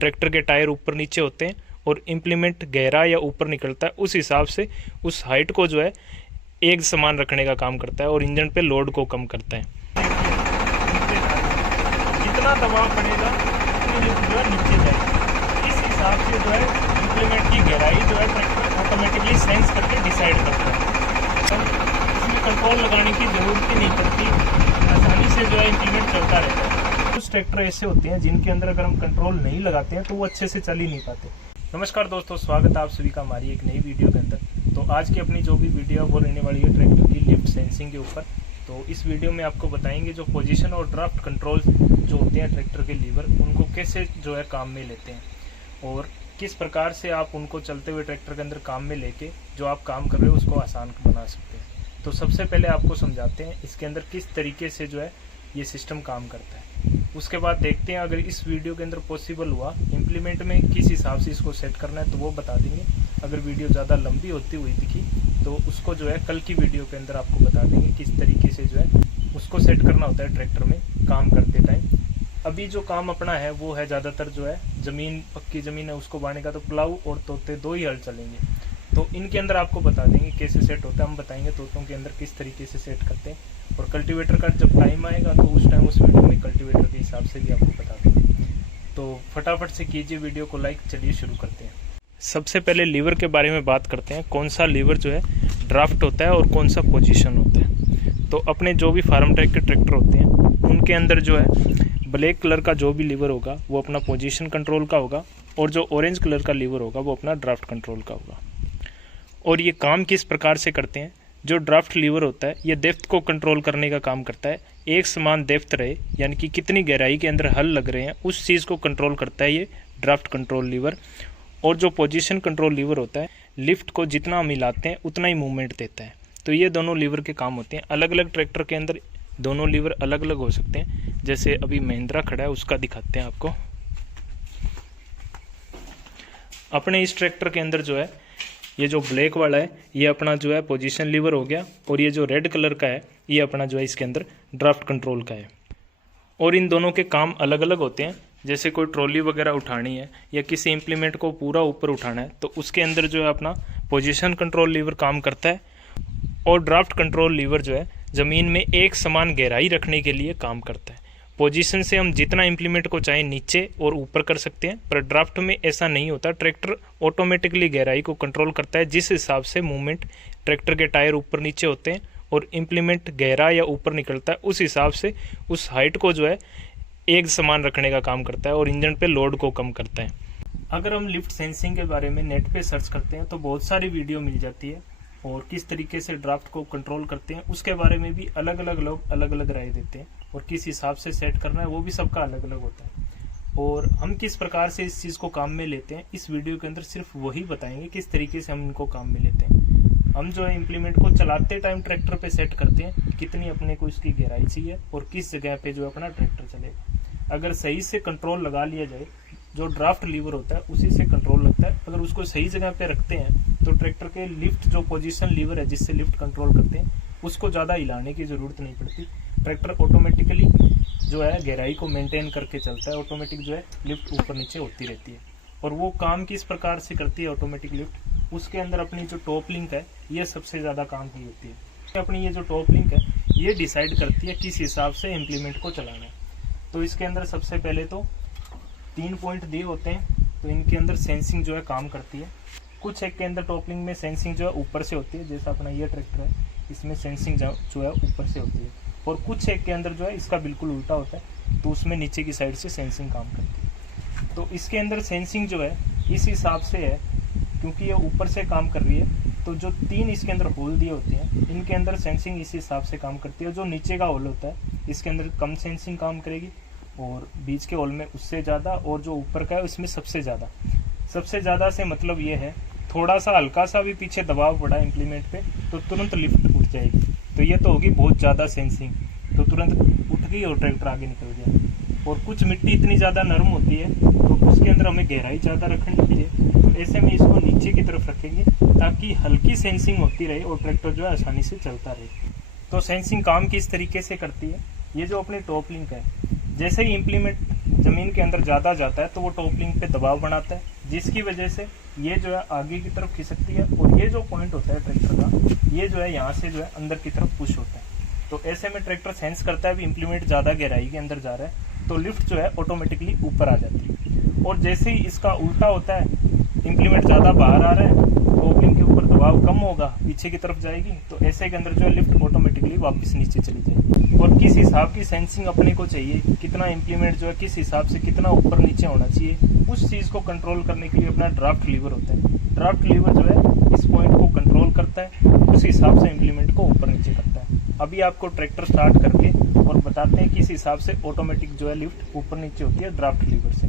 Tractor के tyre ऊपर नीचे होते हैं और इम्प्लीमेंट गहरा या ऊपर निकलता है, उस हिसाब से उस हाइट को जो है एक समान रखने का काम करता है और इंजन पे लोड को कम करता है। जितना दबाव पड़ेगा उतनी लिफ्ट जो है नीचे जाएगी। इस हिसाब से जो है इम्प्लीमेंट की गहराई जो है ट्रैक्टर ऑटोमेटिकली सेंस करके डिसाइड करता है। तो इसमें कंट्रोल लगाने की ज़रूरत ही नहीं पड़ती, आसानी से जो है इम्प्लीमेंट चलता रहता है। कुछ ट्रैक्टर ऐसे होते हैं जिनके अंदर अगर हम कंट्रोल नहीं लगाते हैं तो वो अच्छे से चल ही नहीं पाते। नमस्कार दोस्तों, स्वागत है आप सभी का हमारी एक नई वीडियो के अंदर। तो आज की अपनी जो भी वीडियो है वो रहने वाली है ट्रैक्टर की लिफ्ट सेंसिंग के ऊपर। तो इस वीडियो में आपको बताएंगे जो पोजीशन और ड्राफ्ट कंट्रोल जो होते हैं ट्रैक्टर के लीवर, उनको कैसे जो है काम में लेते हैं और किस प्रकार से आप उनको चलते हुए ट्रैक्टर के अंदर काम में लेके जो आप काम कर रहे हो उसको आसान बना सकते हैं। तो सबसे पहले आपको समझाते हैं इसके अंदर किस तरीके से जो है ये सिस्टम काम करता है। उसके बाद देखते हैं अगर इस वीडियो के अंदर पॉसिबल हुआ इम्प्लीमेंट में किस हिसाब से इसको सेट करना है तो वो बता देंगे। अगर वीडियो ज़्यादा लंबी होती हुई दिखी तो उसको जो है कल की वीडियो के अंदर आपको बता देंगे किस तरीके से जो है उसको सेट करना होता है ट्रैक्टर में काम करते टाइम। अभी जो काम अपना है वो है ज़्यादातर जो है ज़मीन, पक्की ज़मीन है उसको बांधने का, तो प्लाऊ और तोते दो ही हल चलेंगे। तो इनके अंदर आपको बता देंगे कैसे सेट होता है, हम बताएंगे तोतों के अंदर किस तरीके से सेट करते हैं। और कल्टीवेटर का जब टाइम आएगा तो उस टाइम उस वीडियो में कल्टीवेटर के हिसाब से भी आपको बता देंगे। तो फटाफट से कीजिए वीडियो को लाइक, चलिए शुरू करते हैं। सबसे पहले लीवर के बारे में बात करते हैं, कौन सा लीवर जो है ड्राफ्ट होता है और कौन सा पोजीशन होता है। तो अपने जो भी फार्म ट्रैक के ट्रैक्टर होते हैं उनके अंदर जो है ब्लैक कलर का जो भी लीवर होगा वो अपना पोजीशन कंट्रोल का होगा और जो ऑरेंज कलर का लीवर होगा वो अपना ड्राफ्ट कंट्रोल का होगा। और ये काम किस प्रकार से करते हैं, जो ड्राफ्ट लीवर होता है ये डेप्थ को कंट्रोल करने का काम करता है। एक समान डेप्थ रहे यानी कि कितनी गहराई के अंदर हल लग रहे हैं उस चीज़ को कंट्रोल करता है ये ड्राफ्ट कंट्रोल लीवर। और जो पोजीशन कंट्रोल लीवर होता है लिफ्ट को जितना हम हिलाते हैं उतना ही मूवमेंट देता है। तो ये दोनों लीवर के काम होते हैं। अलग अलग ट्रैक्टर के अंदर दोनों लीवर अलग अलग हो सकते हैं। जैसे अभी महिंद्रा खड़ा है उसका दिखाते हैं आपको। अपने इस ट्रैक्टर के अंदर जो है ये जो ब्लैक वाला है ये अपना जो है पोजीशन लीवर हो गया और ये जो रेड कलर का है ये अपना जो है इसके अंदर ड्राफ्ट कंट्रोल का है। और इन दोनों के काम अलग अलग होते हैं। जैसे कोई ट्रॉली वगैरह उठानी है या किसी इम्प्लीमेंट को पूरा ऊपर उठाना है तो उसके अंदर जो है अपना पोजीशन कंट्रोल लीवर काम करता है और ड्राफ्ट कंट्रोल लीवर जो है ज़मीन में एक समान गहराई रखने के लिए काम करता है। पोजीशन से हम जितना इम्प्लीमेंट को चाहे नीचे और ऊपर कर सकते हैं, पर ड्राफ्ट में ऐसा नहीं होता। ट्रैक्टर ऑटोमेटिकली गहराई को कंट्रोल करता है जिस हिसाब से मूवमेंट ट्रैक्टर के टायर ऊपर नीचे होते हैं और इम्प्लीमेंट गहरा या ऊपर निकलता है, उस हिसाब से उस हाइट को जो है एक समान रखने का काम करता है और इंजन पे लोड को कम करता है। अगर हम लिफ्ट सेंसिंग के बारे में नेट पे सर्च करते हैं तो बहुत सारी वीडियो मिल जाती है और किस तरीके से ड्राफ्ट को कंट्रोल करते हैं उसके बारे में भी अलग अलग लोग अलग अलग राय देते हैं और किस हिसाब से सेट करना है वो भी सबका अलग अलग होता है। और हम किस प्रकार से इस चीज़ को काम में लेते हैं इस वीडियो के अंदर सिर्फ वही बताएंगे किस तरीके से हम इनको काम में लेते हैं। हम जो है इम्प्लीमेंट को चलाते टाइम ट्रैक्टर पे सेट करते हैं कितनी अपने को इसकी गहराई चाहिए और किस जगह पे जो अपना ट्रैक्टर चलेगा। अगर सही से कंट्रोल लगा लिया जाए, जो ड्राफ्ट लीवर होता है उसी से कंट्रोल लगता है। अगर उसको सही जगह पे रखते हैं तो ट्रैक्टर के लिफ्ट जो पोजीशन लीवर है जिससे लिफ्ट कंट्रोल करते हैं उसको ज़्यादा हिलाने की ज़रूरत नहीं पड़ती। ट्रैक्टर ऑटोमेटिकली जो है गहराई को मेंटेन करके चलता है, ऑटोमेटिक जो है लिफ्ट ऊपर नीचे होती रहती है। और वो काम किस प्रकार से करती है ऑटोमेटिक लिफ्ट, उसके अंदर अपनी जो टॉप लिंक है ये सबसे ज़्यादा काम की होती है। अपनी ये जो टॉप लिंक है ये डिसाइड करती है किस हिसाब से इम्प्लीमेंट को चलाना है। तो इसके अंदर सबसे पहले तो 3 पॉइंट दिए होते हैं, तो इनके अंदर सेंसिंग जो है काम करती है। कुछ एक के अंदर टॉप लिंक में सेंसिंग जो है ऊपर से होती है, जैसा अपना ये ट्रैक्टर है इसमें सेंसिंग जो है ऊपर से होती है। और कुछ एक के अंदर जो है इसका बिल्कुल उल्टा होता है, तो उसमें नीचे की साइड से सेंसिंग काम करती है। तो इसके अंदर सेंसिंग जो है इस हिसाब से है क्योंकि ये ऊपर से काम कर रही है, तो जो 3 इसके अंदर होल दिए होते हैं इनके अंदर सेंसिंग इस हिसाब से काम करती है। जो नीचे का होल होता है इसके अंदर कम सेंसिंग काम करेगी और बीच के होल में उससे ज़्यादा, और जो ऊपर का है उसमें सबसे ज़्यादा। सबसे ज़्यादा से मतलब ये है थोड़ा सा हल्का सा भी पीछे दबाव पड़ा इम्प्लीमेंट पे तो तुरंत लिफ्ट उठ जाएगी। तो ये तो होगी बहुत ज़्यादा सेंसिंग, तो तुरंत उठ गई और ट्रैक्टर आगे निकल गया। और कुछ मिट्टी इतनी ज़्यादा नरम होती है तो उसके अंदर हमें गहराई ज़्यादा रखनी चाहिए, तो ऐसे में इसको नीचे की तरफ रखेंगे ताकि हल्की सेंसिंग होती रहे और ट्रैक्टर जो है आसानी से चलता रहे। तो सेंसिंग काम किस तरीके से करती है, ये जो अपनी टॉप लिंक है जैसे ही इम्प्लीमेंट जमीन के अंदर ज़्यादा जाता है तो वो टॉप लिंक पे दबाव बनाता है, जिसकी वजह से ये जो है आगे की तरफ खिसकती है और ये जो पॉइंट होता है ट्रैक्टर का, ये जो है यहाँ से जो है अंदर की तरफ पुश होता है। तो ऐसे में ट्रैक्टर सेंस करता है भी इम्प्लीमेंट ज़्यादा गहराई के अंदर जा रहा है, तो लिफ्ट जो है ऑटोमेटिकली ऊपर आ जाती है। और जैसे ही इसका उल्टा होता है, इम्प्लीमेंट ज़्यादा बाहर आ रहा है, टॉप लिंक के ऊपर दबाव कम होगा, पीछे की तरफ जाएगी, तो ऐसे के अंदर जो है लिफ्ट ऑटोमेटिकली वापस नीचे चली जाएगी। और किस हिसाब की सेंसिंग अपने को चाहिए, कितना इम्प्लीमेंट जो है किस हिसाब से कितना ऊपर नीचे होना चाहिए, उस चीज़ को कंट्रोल करने के लिए अपना ड्राफ्ट लीवर होता है। ड्राफ्ट लीवर जो है इस पॉइंट को कंट्रोल करता है, उस हिसाब से इम्प्लीमेंट को ऊपर नीचे करता है। अभी आपको ट्रैक्टर स्टार्ट करके और बताते हैं किस हिसाब से ऑटोमेटिक जो है लिफ्ट ऊपर नीचे होती है ड्राफ्ट लीवर से।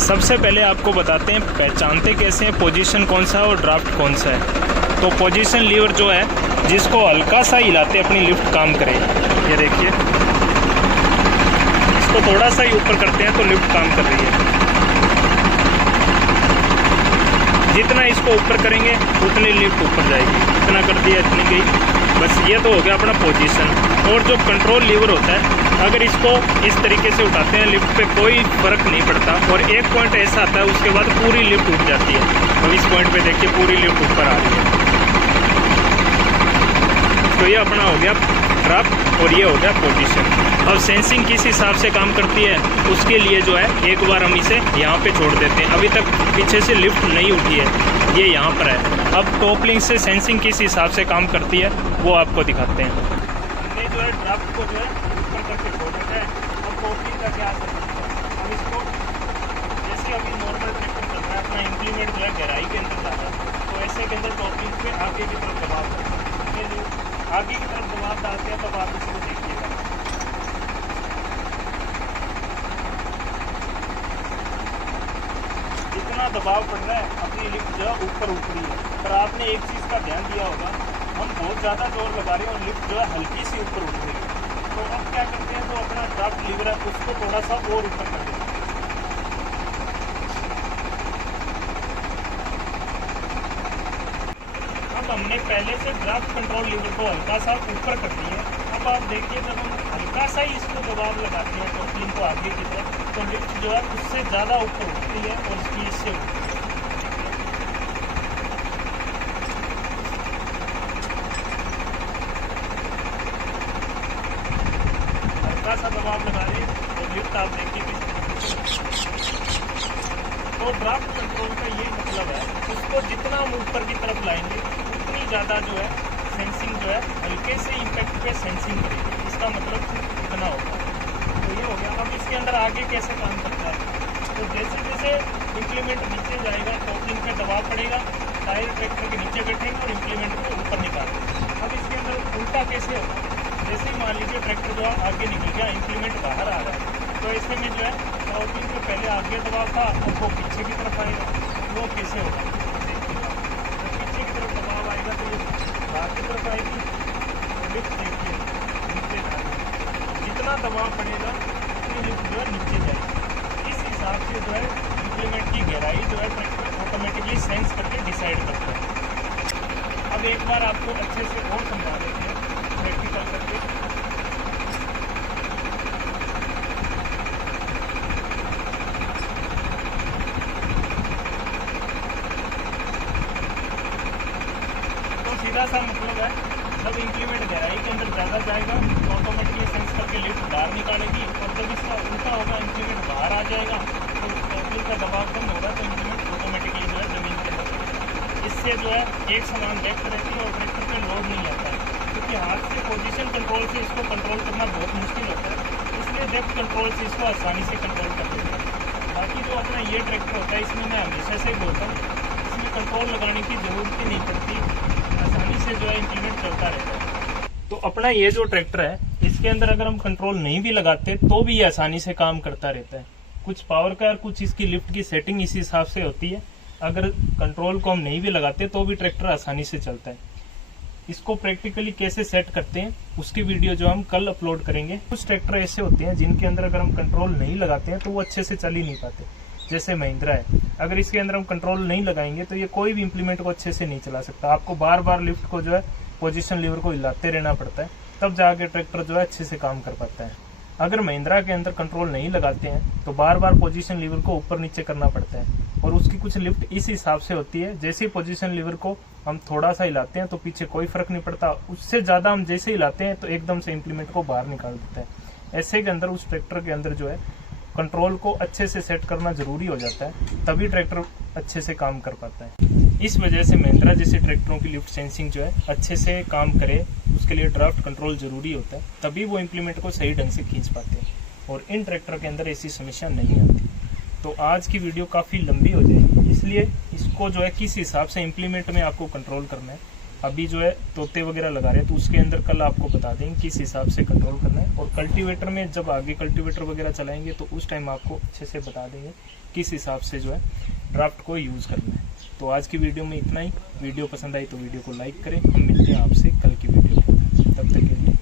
सबसे पहले आपको बताते हैं पहचानते कैसे हैं पोजीशन कौन सा है और ड्राफ्ट कौन सा है। तो पोजीशन लीवर जो है जिसको हल्का सा हिलाते अपनी लिफ्ट काम करे, ये देखिए, इसको थोड़ा सा ही ऊपर करते हैं तो लिफ्ट काम कर रही है। जितना इसको ऊपर करेंगे उतनी लिफ्ट ऊपर जाएगी, इतना कर दिया इतनी गई, बस ये तो हो गया अपना पोजीशन। और जो कंट्रोल लीवर होता है, अगर इसको इस तरीके से उठाते हैं लिफ्ट पे कोई फर्क नहीं पड़ता, और एक पॉइंट ऐसा आता है उसके बाद पूरी लिफ्ट उठ जाती है। अब इस पॉइंट पे देखिए पूरी लिफ्ट ऊपर आ रही है। तो ये अपना हो गया ड्राफ्ट और ये हो गया पोजीशन। अब सेंसिंग किस हिसाब से काम करती है उसके लिए जो है एक बार हम इसे यहाँ पे छोड़ देते हैं। अभी तक पीछे से लिफ्ट नहीं उठी है, ये यहाँ पर है। अब टॉप लिंक से सेंसिंग किस हिसाब से काम करती है वो आपको दिखाते हैं। हमने जो है ड्राफ्ट को जो है ऊपर करके छोड़ देता है। अब टॉप लिंक का क्या असर करता है, अब इसको जैसे अभी नॉर्मल ट्रैक्टर चल रहा है, अपना इम्प्लीमेंट जो है गहराई के अंदर जा रहा है, तो ऐसे के अंदर टॉप लिंक पे आगे की तरफ दबाव करते हैं। ये जो आगे की तरफ दबाव डालते हैं तब आप इसको देखिएगा, जितना दबाव पड़ रहा है अपनी लिफ्ट जो है ऊपर उठ रही है। पर आपने एक चीज़ का ध्यान दिया होगा, हम बहुत ज़्यादा जोर लगा रहे हैं और लिफ्ट जो है हल्की सी ऊपर उठ रही है। तो अब क्या करते हैं, जो अपना ड्राफ्ट लीवर है उसको थोड़ा सा और ऊपर कर देते हैं। अब हमने पहले से ड्राफ्ट कंट्रोल लीवर को हल्का सा ऊपर कर दिया है। अब आप देखिए, जब हम हल्का सा ही इसको दबाव लगाते हैं टॉप लिंक को आगे की तरफ, तो लिफ्ट जो है उससे ज़्यादा ऊपर उठती है और स्पीड से उठती है। हल्का सा दबाव लगा रहे तो लिफ्ट आप देखिए तो ड्राफ्ट कंट्रोल का ये मतलब है, उसको जितना हम ऊपर की तरफ लाएंगे उतनी ज़्यादा जो है सेंसिंग जो है हल्के से इम्पैक्ट पे सेंसिंग करेगी। इसका मतलब इतना होगा। तो ये हो गया। अब इसके अंदर आगे कैसे काम करता है, तो जैसे जैसे इम्प्लीमेंट नीचे जाएगा टॉप लिंक पे दबाव पड़ेगा, टायर ट्रैक्टर के नीचे बैठेंगे और इम्प्लीमेंट को ऊपर निकालेंगे। अब इसके अंदर उल्टा कैसे होगा, जैसे ही मान लीजिए ट्रैक्टर जो है आगे निकल गया, इम्प्लीमेंट बाहर आ रहा है, तो ऐसे में जो है टॉप लिंक पे पहले आगे दबाव था, अब वो पीछे की तरफ आएगा। वो कैसे होगा, देखिएगा, तो पीछे की तरफ दबाव आएगा तो ये बाहर की तरफ आएगी, लिफ्ट देखिए नीचे जाएगी, जितना दबाव पड़ेगा उतनी लिफ्ट जो है नीचे जाएगी। इस हिसाब से जो है इम्प्लीमेंट की गहराई जो है ट्रैक्टर ऑटोमेटिकली सेंस करके डिसाइड करता है। अब एक बार आपको अच्छे से और समझा देते हैं प्रैक्टिकल करके। तो सीधा सा मतलब है, जब इंक्रीमेंट गहराई के अंदर ज़्यादा जाएगा तो ऑटोमेटिकली सेंस करके लिफ्ट बाहर निकालेगी, और जब इसका उल्टा होगा इंक्रीमेंट बाहर आ जाएगा तो टॉपलिंग का दबाव कम होगा तो इंक्रीमेंट ऑटोमेटिकली जो है ज़मीन के अंदर। इससे जो है एक समान डेप्थ रहती है और ट्रैक्टर पे लोड नहीं आता है, क्योंकि हाथ से पोजीशन कंट्रोल से इसको कंट्रोल करना बहुत मुश्किल होता है, इसलिए डेप्थ कंट्रोल से इसको आसानी से कंट्रोल कर देते हैं। बाकी जो अपना ये ट्रैक्टर होता है इसमें मैं हमेशा से बोलता हूँ, इसमें कंट्रोल लगाने की ज़रूरत ही नहीं पड़ती, आसानी से जो है इंप्लीमेंट चलता रहता है। तो अपना ये जो ट्रैक्टर है इसके अंदर अगर हम कंट्रोल नहीं भी लगाते तो भी ये आसानी से काम करता रहता है। कुछ पावर का और कुछ इसकी लिफ्ट की सेटिंग इसी हिसाब से होती है, अगर कंट्रोल को हम नहीं भी लगाते तो भी ट्रैक्टर आसानी से चलता है। इसको प्रैक्टिकली कैसे सेट करते हैं उसकी वीडियो जो हम कल अपलोड करेंगे। कुछ ट्रैक्टर ऐसे होते हैं जिनके अंदर अगर हम कंट्रोल नहीं लगाते हैं तो वो अच्छे से चल ही नहीं पाते, जैसे महिंद्रा है, अगर इसके अंदर हम कंट्रोल नहीं लगाएंगे तो ये कोई भी इंप्लीमेंट को अच्छे से नहीं चला सकता। आपको बार बार लिफ्ट को जो है पोजीशन लीवर को हिलाते रहना पड़ता है, तब जाके ट्रैक्टर जो है अच्छे से काम कर पाता है। अगर महिंद्रा के अंदर कंट्रोल नहीं लगाते हैं तो बार बार पोजीशन लीवर को ऊपर नीचे करना पड़ता है, और उसकी कुछ लिफ्ट इस हिसाब से होती है, जैसे ही पोजीशन लीवर को हम थोड़ा सा हिलाते हैं तो पीछे कोई फर्क नहीं पड़ता, उससे ज्यादा हम जैसे हिलाते हैं तो एकदम से इम्प्लीमेंट को बाहर निकाल देता है। ऐसे के अंदर उस ट्रैक्टर के अंदर जो है कंट्रोल को अच्छे से सेट करना जरूरी हो जाता है, तभी ट्रैक्टर अच्छे से काम कर पाता है। इस वजह से महिंद्रा जैसे ट्रैक्टरों की लिफ्ट सेंसिंग जो है अच्छे से काम करे, उसके लिए ड्राफ्ट कंट्रोल जरूरी होता है, तभी वो इम्प्लीमेंट को सही ढंग से खींच पाते हैं, और इन ट्रैक्टर के अंदर ऐसी समस्या नहीं आती। तो आज की वीडियो काफ़ी लंबी हो जाएगी, इसलिए इसको जो है किस हिसाब से इम्प्लीमेंट में आपको कंट्रोल करना है, अभी जो है तोते वगैरह लगा रहे हैं तो उसके अंदर कल आपको बता देंगे किस हिसाब से कंट्रोल करना है, और कल्टीवेटर में जब आगे कल्टीवेटर वगैरह चलाएंगे तो उस टाइम आपको अच्छे से बता देंगे किस हिसाब से जो है ड्राफ्ट को यूज़ करना है। तो आज की वीडियो में इतना ही। वीडियो पसंद आई तो वीडियो को लाइक करें। हम मिलते हैं आपसे कल की वीडियो में, तब तक के लिए।